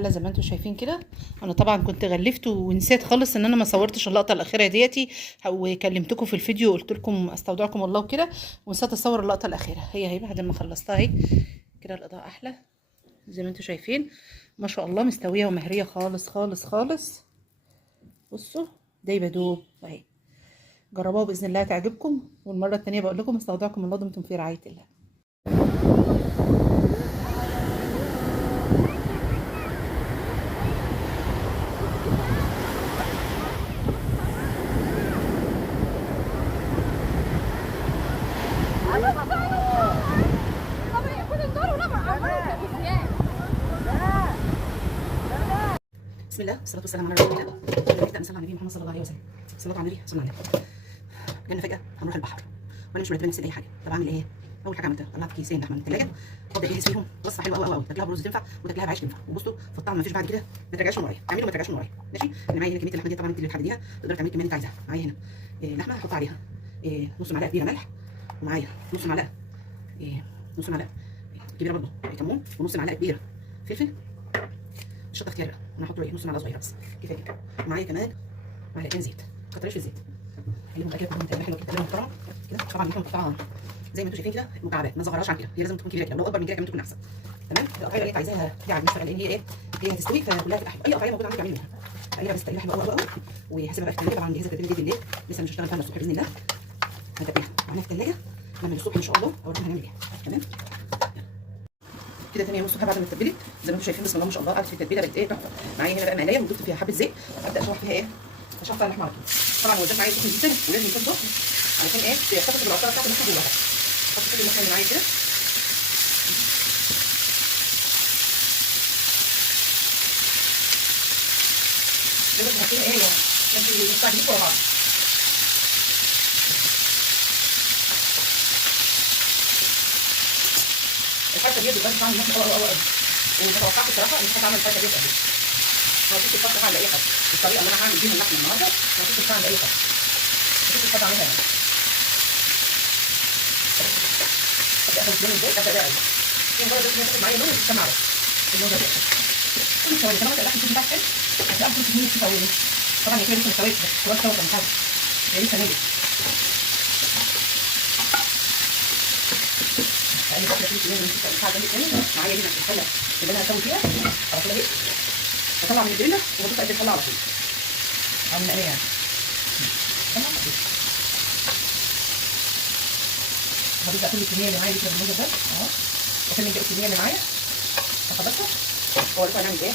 زي ما انتم شايفين كده. انا طبعا كنت غلفت ونسيت خالص ان انا ما صورتش اللقطه الاخيره ديتي، وكلمتكم في الفيديو وقلت لكم استودعكم الله وكده، ونسيت اصور اللقطه الاخيره. هي بعد ما خلصتها اهي كده الاضاءه احلى زي ما انتم شايفين، ما شاء الله مستويه ومهريه خالص خالص خالص. بصوا دايبه دوب اهي، جربوها باذن الله تعجبكم. والمره الثانيه بقول لكم استودعكم الله دمتم في رعايه الله. بسم الله والصلاه والسلام على رسول الله. نبدا نصلي على النبي محمد صلى الله عليه وسلم. صلاه على النبي صلى الله عليه وسلم. جينا فجاه هنروح البحر وانا مش مرتبه نفسي لاي حاجه. طب اعمل ايه؟ اول حاجه عملتها طلعت كيسين لحمه من الثلاجه وابدا اجهز فيهم وصفه حلوه قوي قوي. تاكلها برز تنفع وتاكلها بعيش تنفع. وبصوا في الطعم مفيش بعد كده، ما ترجعش من ورايا، اعملوا ما ترجعش من ورايا. ماشي؟ انا معايا هنا كميه اللحمه دي، طبعا انت اللي بتحدديها، تقدري تعملي الكميه اللي انت عايزاها. معايا هنا لحمه هحط عليها نص معلقه كبيره ملح، ومعايا نص معلقه نص معلقه كبيره برضه كمون، ونص معلقه كبيره فلفل. الشطه اختياري بقى، انا هحط نص معلقه صغيره بس كفايه كده. ومعايا كمان معلقتين زيت، ما تكتريش في الزيت. خليهم بقى كده كلهم تقريبا حلوه كده، تقريبا محترمه كده. طبعا دي مقطعه زي ما انتم شايفين كده مكعبات، ما تصغرهاش عن كده، هي لازم تكون كبيره كده. لو اكبر من كده كمان تكون احسن. تمام؟ القطعيه اللي انت عايزاها دي على المشتغل، لان هي هي هتستوي فكلها تبقى حلوه. اي قطعيه موجوده عندك اعملي منها. تقريبا بس تقريبا حلوه قوي قوي. وهسيبها بقى في الثلاجه، طبعا مجهزه التتبيله دي بالليل، لسه مش هشتغل فيها الصبح باذن الله. هتبقيها معانا في الثلاجه لما الصبح ان شاء الله اوريكم هنعمل ايه. تمام؟ كده تاني يوم الصبح بعد ما اتبلت زي ما انتم شايفين، بسم الله ما شاء الله، قعدت في التتبيله بقت ايه تحفه. معايا هنا بقى مقلايه وضفت فيها حبه زيت، ابدا اشرح فيها ايه، اشرح فيها اللحمه على طول. طبعا الوزات معايا سخن جدا ولازم يكون سخن علشان ايه تحتفظ بالعصاره بتاعت اللحمه جواها. احط كل اللحمه اللي معايا كده، لازم تحطيها ايه يعني انت مستعجلين ورا بعض. الحركه دي بتبان طعم اللحمه قوي قوي قوي، وما توقعتش الصراحه ان حد عمل الحركه دي قبل. ما فيش الصراحه عند اي حد، الطريقه اللي انا هعمل بيها اللحمه النهارده ما فيش الصراحه عند اي حد، ما فيش حد عاملها يعني. ابدا اخد لون الزيت، ابدا اقلب في مجرد بس تاخد معايا لون الشمع بس، اللون ده كل شويه طالما اللحمه تكون بتاعت حلو هتلاقيها بتمسك منك تسويه. طبعا هي كده لسه ما استوتش بس خلاص سوا كان حاجه هي لسه نجت. اقلب واحده كده كده من الحاجه دي تاني معايا هنا في الحله اللي انا هسوي فيها على كده اهي. بطلع من الجريلا وبضيف قد الحله على طول او من القليه يعني. تمام. هضيف بقى كل الكميه اللي معايا دي كده بالمنظر ده اهو، واكمل باقي الكميه اللي معايا اخلصها واوريكم هنعمل ايه